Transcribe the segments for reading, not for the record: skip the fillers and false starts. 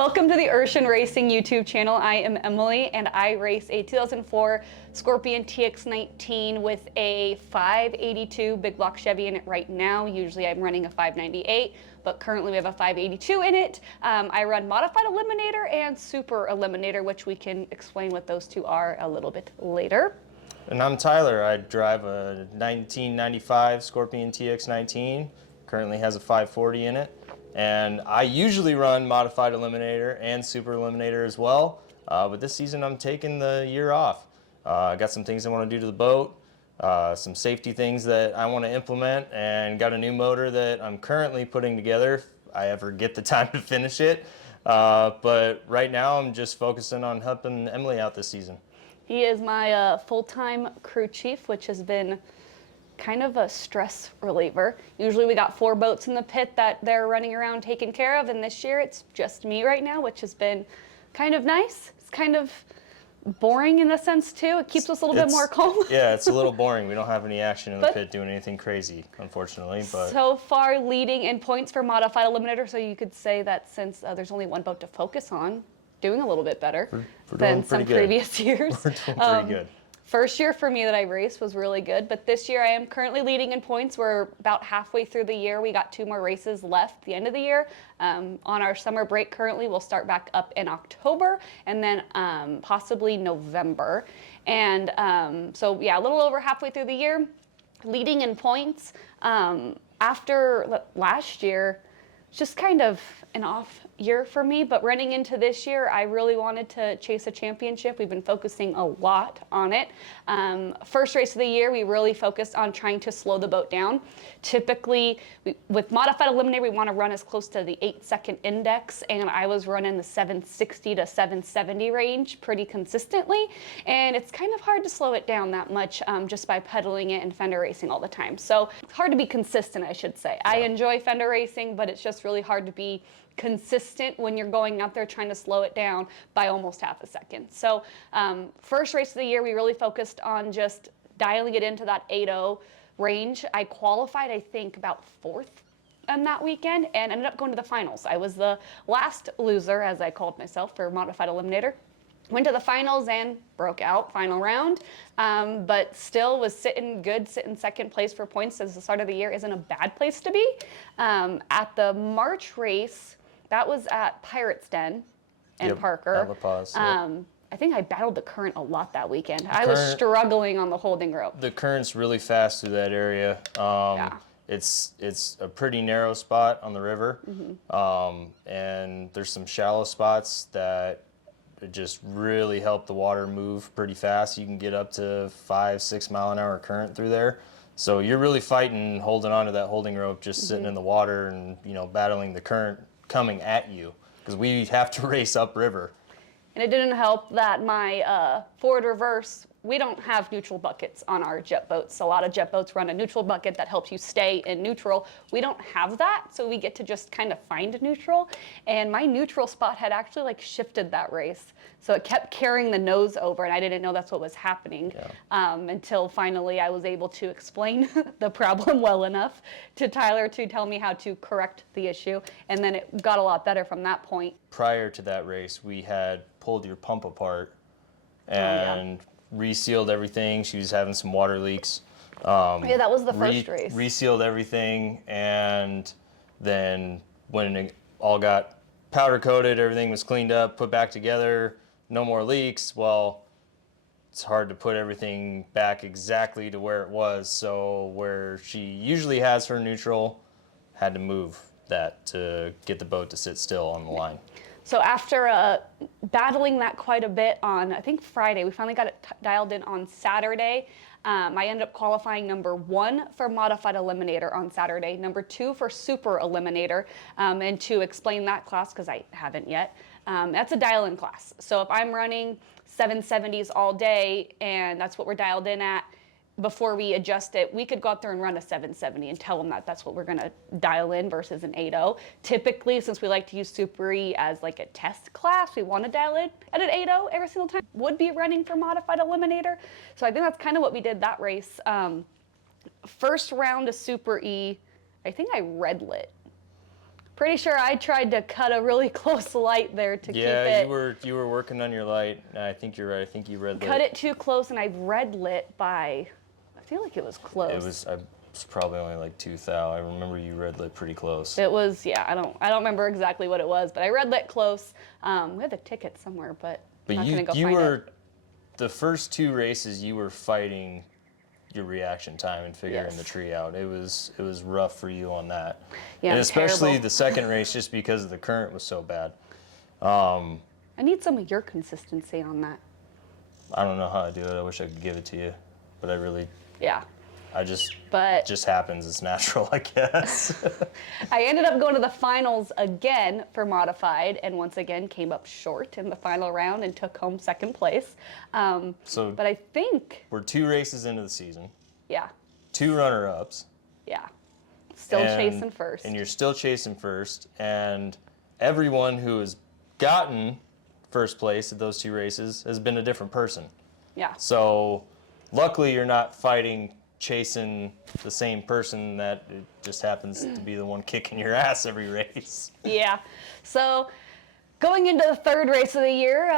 Welcome to the Erschen Racing YouTube channel. I am Emily and I race a 2004 Scorpion TX19 with a 582 big block Chevy in it right now. Usually I'm running a 598, but currently we have a 582 in it. I run Modified Eliminator and Super Eliminator, which we can explain what those two are a little bit later. And I'm Tyler. I drive a 1995 Scorpion TX19. Currently has a 540 in it. And I usually run Modified Eliminator and Super Eliminator as well, but this season I'm taking the year off. I got some things I want to do to the boat, some safety things that I want to implement, and got a new motor that I'm currently putting together if I ever get the time to finish it. But right now I'm just focusing on helping Emily out this season. He is my full-time crew chief, which has been kind of a stress reliever. Usually we got 4 boats in the pit that they're running around taking care of, and this year it's just me right now, which has been kind of nice. It's kind of boring in a sense too. It keeps us a little bit more calm. Yeah, it's a little boring. We don't have any action in the pit doing anything crazy, unfortunately. But so far leading in points for Modified Eliminator, so you could say that since there's only 1 boat to focus on, doing a little bit better than some previous years. We're doing pretty good. First year for me that I raced was really good, but this year I am currently leading in points. We're about halfway through the year. We got 2 more races left at the end of the year. On our summer break currently, we'll start back up in October and then possibly November. And so yeah, a little over halfway through the year, leading in points. After last year, just kind of an off year for me, but running into this year, I really wanted to chase a championship. We've been focusing a lot on it. First race of the year, we really focused on trying to slow the boat down. Typically, with Modified Eliminator, we want to run as close to the 8-second index, and I was running the 760 to 770 range pretty consistently, and it's kind of hard to slow it down that much just by pedaling it and fender racing all the time. So it's hard to be consistent, I should say. I enjoy fender racing, but it's just really hard to be consistent when you're going out there trying to slow it down by almost half a second. So first race of the year, we really focused on just dialing it into that 8.0 range. I qualified, I think, about 4th on that weekend and ended up going to the finals. I was the last loser, as I called myself, for Modified Eliminator. Went to the finals and broke out final round, but still was sitting good, sitting second place for points, as the start of the year isn't a bad place to be. At the March race, that was at Pirates Den in Parker. At La Paz, I think I battled the current a lot that weekend. I was struggling on the holding rope. The current's really fast through that area. It's a pretty narrow spot on the river, and there's some shallow spots that just really help the water move pretty fast. You can get up to 5-6 mile an hour current through there. So you're really fighting, holding onto that holding rope, just sitting in the water and, you know, battling the current coming at you, because we have to race upriver. And it didn't help that my forward reverse, we don't have neutral buckets on our jet boats. A lot of jet boats run a neutral bucket that helps you stay in neutral. We don't have that, so we get to just kind of find neutral. And my neutral spot had actually like shifted that race. So it kept carrying the nose over, and I didn't know that's what was happening until finally I was able to explain the problem well enough to Tyler to tell me how to correct the issue. And then it got a lot better from that point. Prior to that race, we had pulled your pump apart and resealed everything. She was having some water leaks. Yeah, that was the first race. Resealed everything, and then when it all got powder coated, everything was cleaned up, put back together, no more leaks. Well, it's hard to put everything back exactly to where it was. So where she usually has her neutral, had to move that to get the boat to sit still on the line. So after battling that quite a bit on, I think Friday, we finally got it dialed in on Saturday. I ended up qualifying number 1 for Modified Eliminator on Saturday, number 2 for Super Eliminator. And to explain that class, because I haven't yet, that's a dial-in class. So if I'm running 770s all day, and that's what we're dialed in at, before we adjust it, we could go out there and run a 770 and tell them that that's what we're gonna dial in versus an 8.0. Typically, since we like to use Super E as like a test class, we wanna dial in at an 8.0 every single time. Would be running for Modified Eliminator. So I think that's kind of what we did that race. First round of Super E, I think I red lit Pretty sure I tried to cut a really close light there to keep it. Yeah, you were working on your light. I think you're right. I think you red lit. Cut it too close, and I red lit by, I feel like it was close. It was probably only like 2 thou. I remember you red lit pretty close. It was, yeah, I don't remember exactly what it was, but I red lit close. We had the ticket somewhere, but I'm not gonna go you find were, it. the first 2 races you were fighting your reaction time and figuring Yes. the tree out. It was rough for you on that. Yeah, and I'm especially terrible. the second race just because the current was so bad. I need some of your consistency on that. I don't know how to do it. I wish I could give it to you, but Yeah, it just happens. It's natural, I guess. I ended up going to the finals again for modified, and once again came up short in the final round and took home second place. So But I think, we're 2 races into the season, yeah, 2 runner-ups. yeah, still and- chasing first. And you're still chasing first, and everyone who has gotten first place at those 2 races has been a different person. Yeah, So luckily you're not chasing the same person that it just happens to be the one kicking your ass every race. yeah. So going into the third race of the year,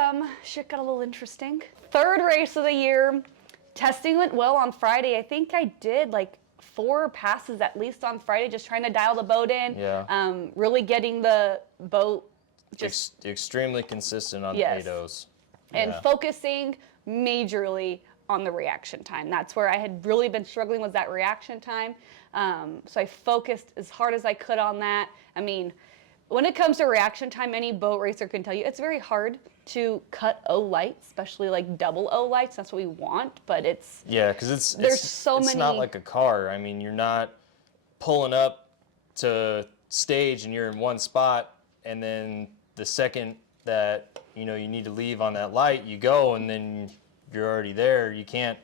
shit got a little interesting. Third race of the year, testing went well on Friday. I think I did like 4 passes at least on Friday, just trying to dial the boat in. Yeah. Really getting the boat just Extremely consistent on Yes. the 8-0s. and Yeah. focusing majorly on the reaction time. That's where I had really been struggling, was that reaction time. So I focused as hard as I could on that. I mean, when it comes to reaction time, any boat racer can tell you it's very hard to cut O lights, especially like double O lights. That's what we want, but it's Yeah, because There's it's so not many- like a car. I mean, you're not pulling up to stage and you're in one spot, and then the second that you need to leave on that light, you go, and then you're already there. You can't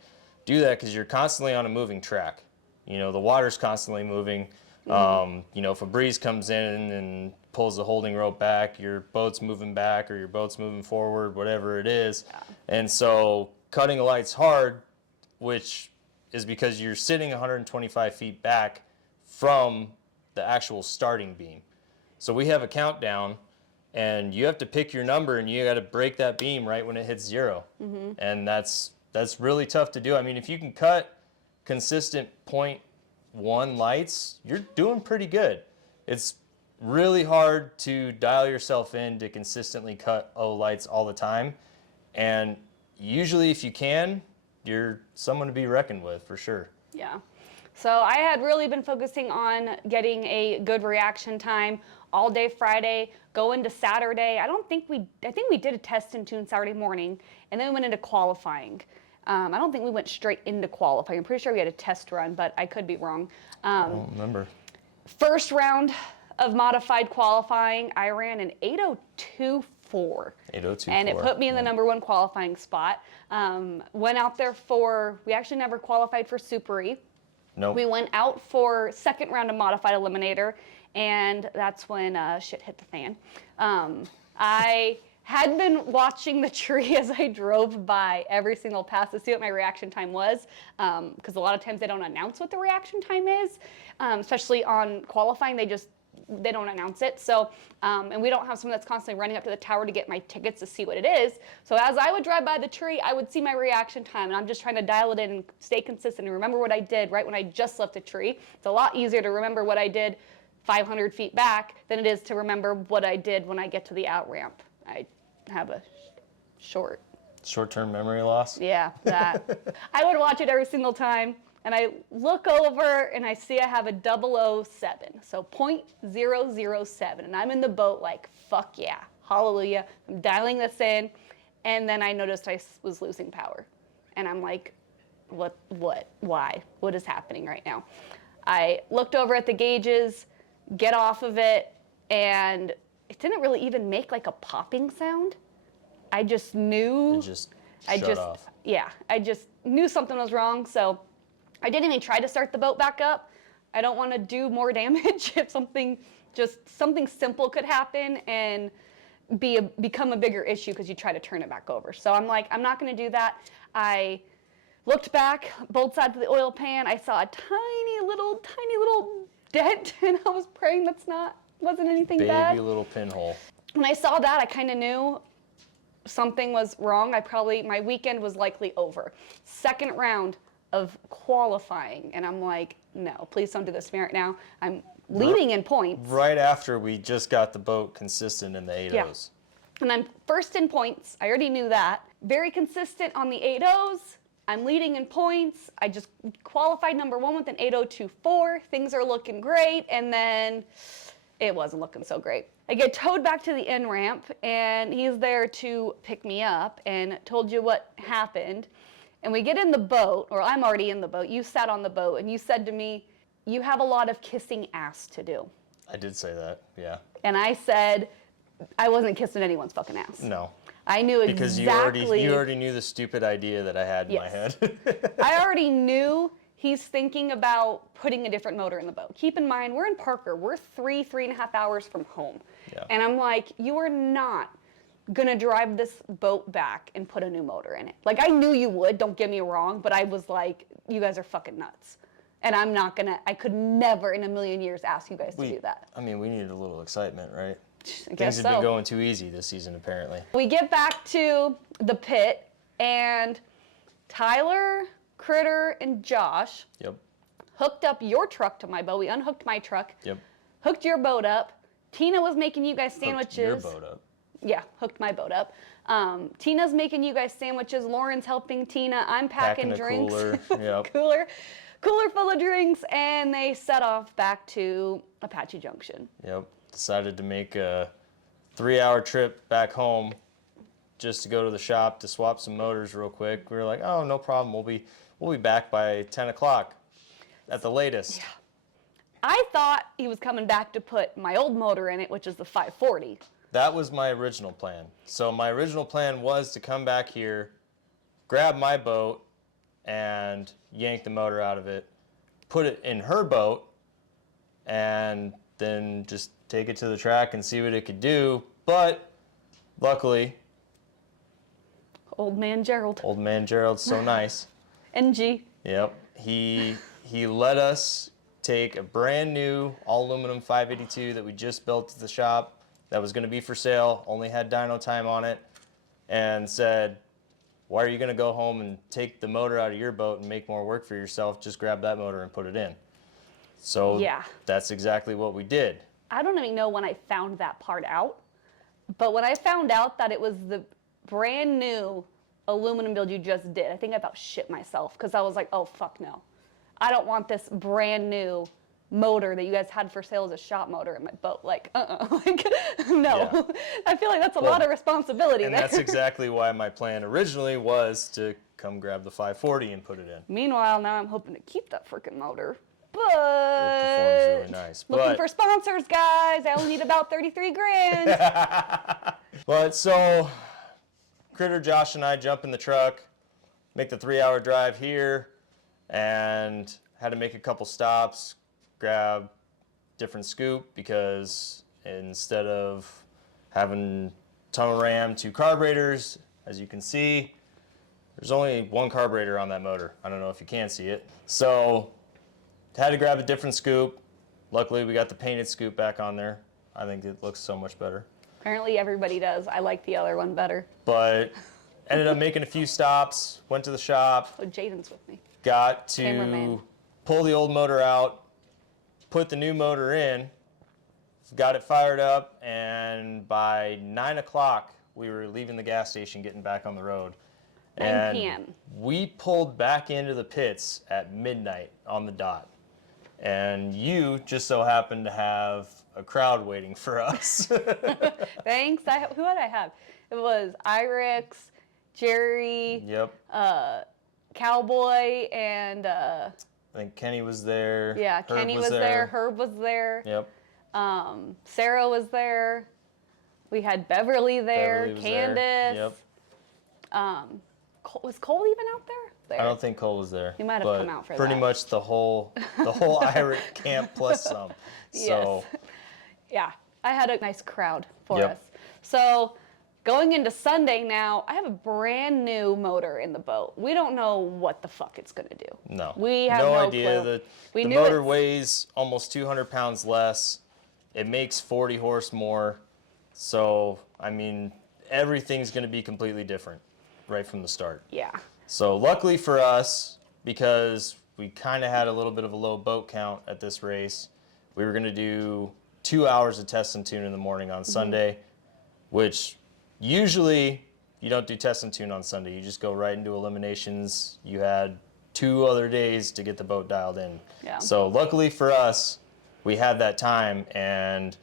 do that because you're constantly on a moving track. The water's constantly moving. If a breeze comes in and pulls the holding rope back, your boat's moving back or your boat's moving forward, whatever it is. Yeah. And so cutting a light's hard, which is because you're sitting 125 feet back from the actual starting beam. So we have a countdown, and you have to pick your number, and you got to break that beam right when it hits 0. And that's really tough to do. I mean, if you can cut consistent 0.1 lights, you're doing pretty good. It's really hard to dial yourself in to consistently cut O lights all the time. And usually if you can, you're someone to be reckoned with for sure. Yeah. So I had really been focusing on getting a good reaction time all day Friday, go into Saturday. I think we did a test and tune Saturday morning, and then we went into qualifying. I don't think we went straight into qualifying. I'm pretty sure we had a test run, but I could be wrong. I don't remember. First round of modified qualifying, I ran an 8:02.4. 8:02.4. And it put me in the number 1 qualifying spot. Went out there we actually never qualified for Super E. Nope. We went out for second round of modified eliminator, and that's when shit hit the fan. I had been watching the tree as I drove by every single pass to see what my reaction time was, because a lot of times they don't announce what the reaction time is, especially on qualifying. They don't announce it. So, and we don't have someone that's constantly running up to the tower to get my tickets to see what it is. So as I would drive by the tree, I would see my reaction time, and I'm just trying to dial it in and stay consistent and remember what I did right when I just left the tree. It's a lot easier to remember what I did 500 feet back than it is to remember what I did when I get to the out ramp. I have a Short-term memory loss? yeah, that. I would watch it every single time, and I look over and I see I have a 007, so 0.007, and I'm in the boat like, fuck yeah, hallelujah. I'm dialing this in, and then I noticed I was losing power, and I'm like, what, why, what is happening right now? I looked over at the gauges, get off of it, and it didn't really even make like a popping sound. I just knew. It just shut off. Yeah, I just knew something was wrong, so I didn't even try to start the boat back up. I don't want to do more damage if something simple could happen and become a bigger issue because you try to turn it back over. So I'm like, I'm not going to do that. I looked back, both sides of the oil pan. I saw a tiny little dent, and I was praying that's not Wasn't anything Baby bad. little pinhole. When I saw that, I kind of knew something was wrong. My weekend was likely over. Second round of qualifying, and I'm like, no, please don't do this to me right now. I'm leading in points. Right after we just got the boat consistent in the 8.0s. Yeah. And I'm first in points. I already knew that. Very consistent on the 8.0s. I'm leading in points. I just qualified number 1 with an 8.024. Things are looking great, and then it wasn't looking so great. I get towed back to the end ramp, and he's there to pick me up, and told you what happened. And we get in the boat, or I'm already in the boat. You sat on the boat, and you said to me, you have a lot of kissing ass to do. I did say that, yeah. And I said, I wasn't kissing anyone's fucking ass. No. I knew Because exactly. you already knew the stupid idea that I had in my Yes. head. I already knew he's thinking about putting a different motor in the boat. Keep in mind, we're in Parker. We're 3.5 hours from home. Yeah. And I'm like, you are not gonna drive this boat back and put a new motor in it. Like, I knew you would, don't get me wrong, but I was like, you guys are fucking nuts. And I could never in a million years ask you guys to do that. I mean, we needed a little excitement, right? I guess Things have been so. going too easy this season, apparently. We get back to the pit, and Tyler, Critter, and Josh Yep. hooked up your truck to my boat. We unhooked my truck. Yep. Hooked your boat up. Tina was making you guys Hooked sandwiches. your boat up. Yeah, hooked my boat up. Tina's making you guys sandwiches. Lauren's helping Tina. I'm packing A drinks. cooler. Yep. Cooler full of drinks, and they set off back to Apache Junction. Yep. Decided to make a 3-hour trip back home just to go to the shop to swap some motors real quick. We were like, oh, no problem. We'll be back by 10 o'clock at the latest. Yeah. I thought he was coming back to put my old motor in it, which is the 540. That was my original plan. So my original plan was to come back here, grab my boat, and yank the motor out of it, put it in her boat, and then just take it to the track and see what it could do. But luckily, Old man Gerald's so nice. NG. Yep. He let us take a brand new all aluminum 582 that we just built at the shop that was going to be for sale, only had dyno time on it, and said, why are you going to go home and take the motor out of your boat and make more work for yourself? Just grab that motor and put it in. So Yeah. that's exactly what we did. I don't even know when I found that part out, but when I found out that it was the brand new aluminum build you just did, I think I about shit myself, because I was like, oh, fuck no. I don't want this brand new motor that you guys had for sale as a shop motor in my boat. Like, like, no. Yeah. I feel like that's a lot of responsibility And there. that's exactly why my plan originally was to come grab the 540 and put it in. Meanwhile, now I'm hoping to keep that freaking motor. But It performs really nice. looking for sponsors, guys. I only need about 33 grand. But so, Critter, Josh, and I jump in the truck, make the 3-hour drive here, and had to make a couple stops, grab different scoop, because instead of having tunnel ram 2 carburetors, as you can see, there's only 1 carburetor on that motor. I don't know if you can see it. So, had to grab a different scoop. Luckily, we got the painted scoop back on there. I think it looks so much better. Apparently everybody does. I like the other one better. But ended up making a few stops, went to the shop, Oh, Jaden's with me. got to Cameraman. pull the old motor out, put the new motor in, got it fired up, and by 9 o'clock, we were leaving the gas station, getting back on the road. 9 p.m. We pulled back into the pits at midnight on the dot. And you just so happened to have a crowd waiting for us. Thanks. Who did I have? It was Irix, Jerry, Yep. Cowboy, and I think Kenny was there. yeah, Herb Kenny was there. Herb was there. Yep. Sarah was there. We had Beverly there. Beverly was Candace. there. Yep. Was Cole even out there? I don't think Cole was there. He might have but come out for pretty that. much the whole IRIC camp plus some. So Yes. Yeah, I had a nice crowd for Yep. us. So going into Sunday now, I have a brand new motor in the boat. We don't know what the fuck it's gonna do. no. We have no idea. clue. The We the knew motor it's- weighs almost 200 pounds less. It makes 40 horse more. So, I mean, everything's going to be completely different right from the start. Yeah. So luckily for us, because we kind of had a little bit of a low boat count at this race, we were going to do 2 hours of test and tune in the morning on Sunday, which usually you don't do test and tune on Sunday. You just go right into eliminations. You had 2 other days to get the boat dialed in. Yeah. So luckily for us, we had that time, and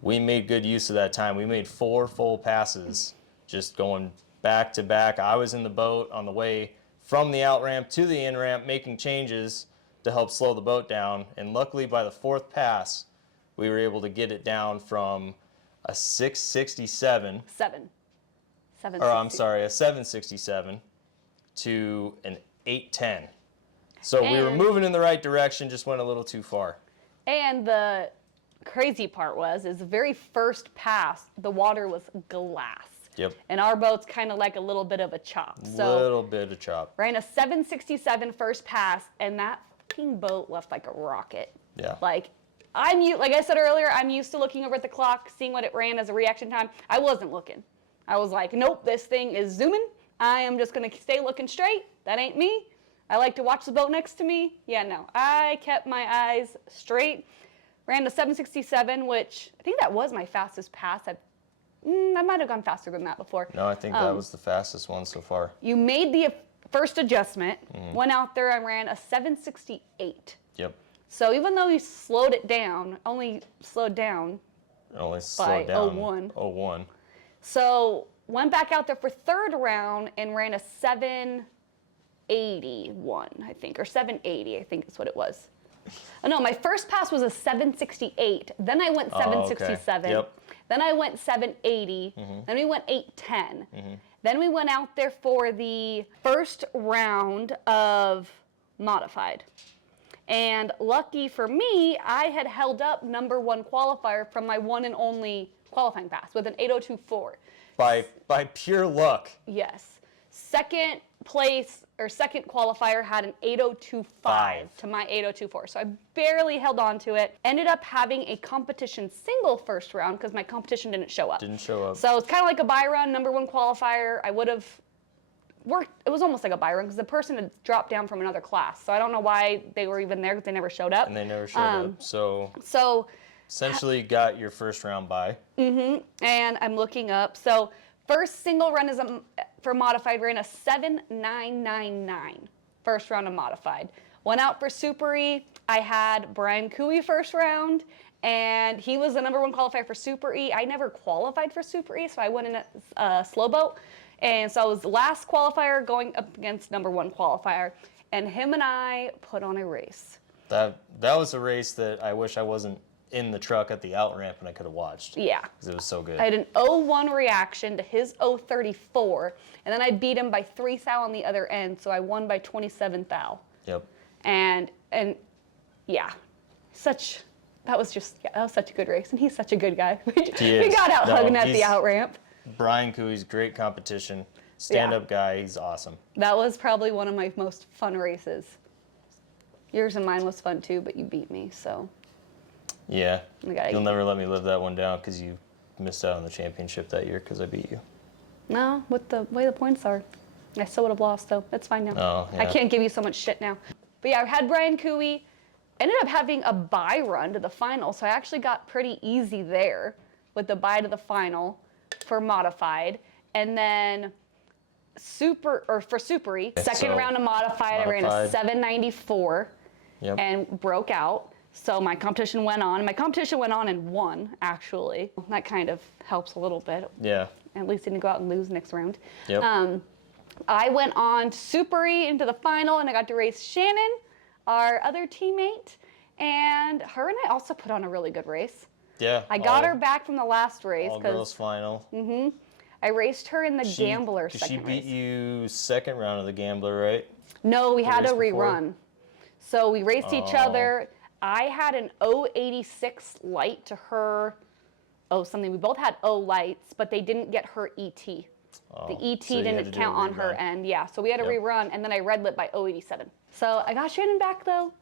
we made good use of that time. We made 4 full passes just going back to back. I was in the boat on the way from the out ramp to the in ramp making changes to help slow the boat down. And luckily by the 4th pass, we were able to get it down from a 667. A 767 to an 810. So we were moving in the right direction, just went a little too far. And the crazy part is the very first pass, the water was glass. Yep. And our boat's kind of like a little bit of a chop. So little bit of chop. ran a 767 first pass, and that fucking boat left like a rocket. Yeah. Like I said earlier, I'm used to looking over at the clock, seeing what it ran as a reaction time. I wasn't looking. I was like, nope, this thing is zooming. I am just gonna stay looking straight. That ain't me. I like to watch the boat next to me. Yeah, no, I kept my eyes straight. Ran a 767, which I think that was my fastest pass. I might have gone faster than that before. No, I think that was the fastest one so far. You made the first adjustment, went out there and ran a 768. Yep. So even though you slowed it down, only slowed down Only by slowed down 01. 01. So went back out there for third round and ran a 781, I think, or 780, I think is what it was. Oh, no, my first pass was a 768. Then I went 767. Okay. Yep. Then I went 780. Then we went 810. Then we went out there for the first round of modified. And lucky for me, I had held up number 1 qualifier from my one and only qualifying pass with an 8:02.4. By pure luck. Yes. Second place or second qualifier had an 8:02.5 to my 8:02.4. So I barely held on to it. Ended up having a competition single first round because my competition didn't show up. Didn't show up. So it's kind of like a buy run, number 1 qualifier. I would have worked, it was almost like a buy run because the person had dropped down from another class. So I don't know why they were even there because they never showed up. And they never showed up. So essentially got your first round bye. And I'm looking up. So first single run is for modified, ran a 7.999 first round of modified. Went out for Super E. I had Brian Cooey first round, and he was the number 1 qualifier for Super E. I never qualified for Super E, so I went in a slow boat. And so I was the last qualifier going up against number 1 qualifier, and him and I put on a race. That was a race that I wish I wasn't in the truck at the out ramp and I could have watched. Yeah. Because it was so good. I had an 0-1 reaction to his 0-34, and then I beat him by 3 thou on the other end, so I won by 27 thou. Yep. And yeah, that was such a good race, and he's such a good guy. We got out hugging at the out ramp. Brian Cooey's great competition. Stand-up guy, he's awesome. That was probably one of my most fun races. Yours and mine was fun too, but you beat me, so. Yeah, you'll never let me live that one down because you missed out on the championship that year because I beat you. No, with the way the points are, I still would have lost, though. It's fine now. Oh, yeah. I can't give you so much shit now. But yeah, I had Brian Cooey. Ended up having a bye run to the final, so I actually got pretty easy there with the bye to the final for modified. And then for Super E, second round of modified, I ran a 794 and broke out. So my competition went on. My competition went on and won, actually. That kind of helps a little bit. Yeah. At least I didn't go out and lose next round. Yep. I went on to Super E into the final, and I got to race Shannon, our other teammate, and her and I also put on a really good race. Yeah. I got her back from the last race. All girls final. I raced her in the Gambler second She beat race. you second round of the Gambler, right? No, we had a race before? rerun. So we raced each other. I had an 086 light to her. We both had O lights, but they didn't get her ET. The ET so you had to didn't do count a on her rerun. end, yeah. So we had a rerun, and then I red lit by 087. So I got Shannon back though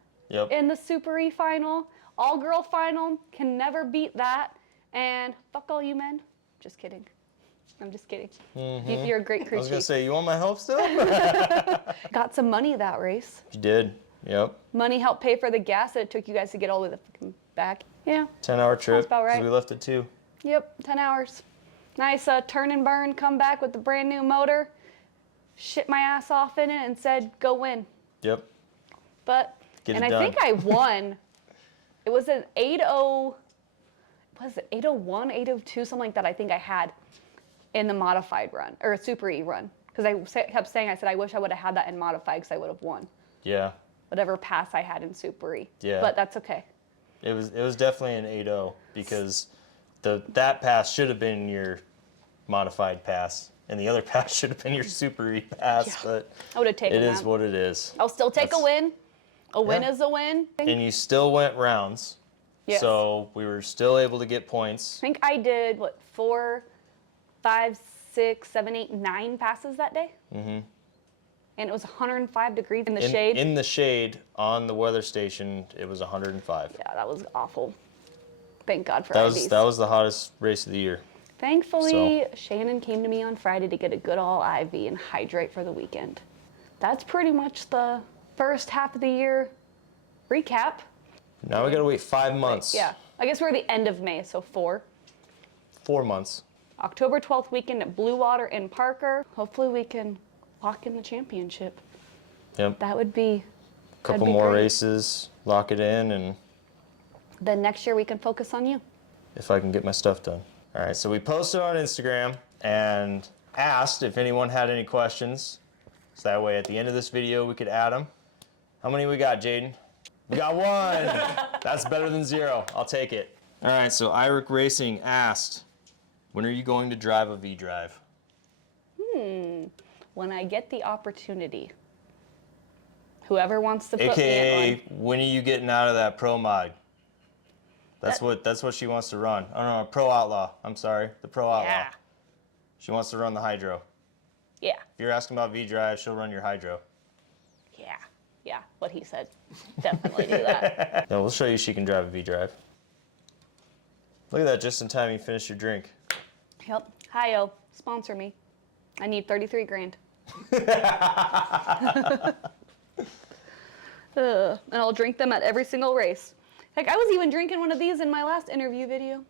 in the Super E final. all-girl final. Can never beat that. And fuck all you men. Just kidding. I'm just kidding. You're a great crew I was going chief. to say, you want my help still? Got some money that race. You did. Yep. Money helped pay for the gas that it took you guys to get all the way the fucking back. Yeah. 10-hour trip. about right. 'Cause we left at 2. Yep. 10 hours. Nice turn and burn. Come back with the brand new motor. Shit my ass off in it and said, go win. Yep. But, Get and it I done. think I won. It was an 8.0, was it 8:01, 8:02, something like that I think I had in the modified run, or a Super E run. Because kept saying, I said, I wish I would have had that in modified because I would have won. Yeah. Whatever pass I had in Super E. Yeah. But that's okay. It was definitely an 8.0 because that pass should have been your modified pass, and the other pass should have been your Super E pass. Yeah. But I would have taken it that. is what it is. I'll still take a win. A win Yeah. is a win. And you still went rounds. Yes. So we were still able to get points. I think I did, 4, 5, 6, 7, 8, 9 passes that day. Mm-hmm. And it was 105 degrees in the shade. In the shade on the weather station, it was 105. Yeah, that was awful. Thank God for That IVs. was the hottest race of the year. Thankfully, Shannon came to me on Friday to get a good all IV and hydrate for the weekend. That's pretty much the first half of the year recap. Now we gotta wait 5 months. Yeah, I guess we're at the end of May, so 4. 4 months. October 12th weekend at Blue Water in Parker. Hopefully we can lock in the championship. Yep. That would be Couple be more great. races, lock it in, and Then next year we can focus on you. if I can get my stuff done. All right, so we posted on Instagram and asked if anyone had any questions. So that way at the end of this video we could add them. How many we got, Jaden? We got 1. That's better than 0. I'll take it. All right, so Iric Racing asked, when are you going to drive a V-Drive? When I get the opportunity. Whoever wants to put me in AKA, one. when are you getting out of that Pro Mod? That's what she wants to run. Oh no, Pro Outlaw. I'm sorry, the Pro Outlaw. Yeah. She wants to run the Hydro. Yeah. If you're asking about V-Drive, she'll run your Hydro. Yeah. Yeah. What he said. Definitely do that. No, we'll show you she can drive a V-Drive. Look at that, just in time you finish your drink. Yep. Hi-yo. Sponsor me. I need 33 grand. And I'll drink them at every single race. Heck, I was even drinking one of these in my last interview video.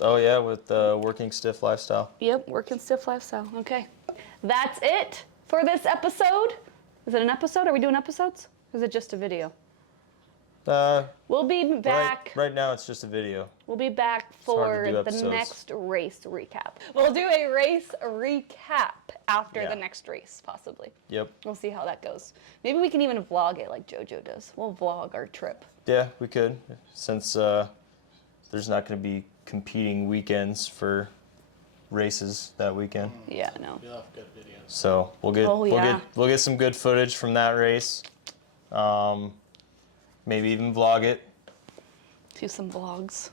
Oh yeah, with the working stiff lifestyle. Yep, working stiff lifestyle. Okay. That's it for this episode. Is it an episode? Are we doing episodes? Or is it just a video? We'll be back. Right now it's just a video. We'll be back hard for to do the episodes. next race recap. We'll do a race recap after Yeah. the next race, possibly. Yep. We'll see how that goes. Maybe we can even vlog it like JoJo does. We'll vlog our trip. Yeah, we could, since there's not going to be competing weekends for races that weekend. Yeah, no. You'll have good videos. So we'll get Oh, yeah. we'll get some good footage from that race. Maybe even vlog it. Do some vlogs.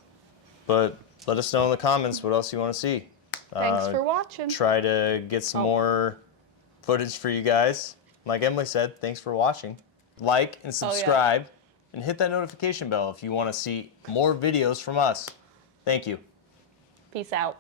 But let us know in the comments what else you want to see. Thanks for watching. Try to get some more footage for you guys. Like Emily said, thanks for watching. Like and subscribe and hit that notification bell if you want to see more videos from us. Thank you. Peace out.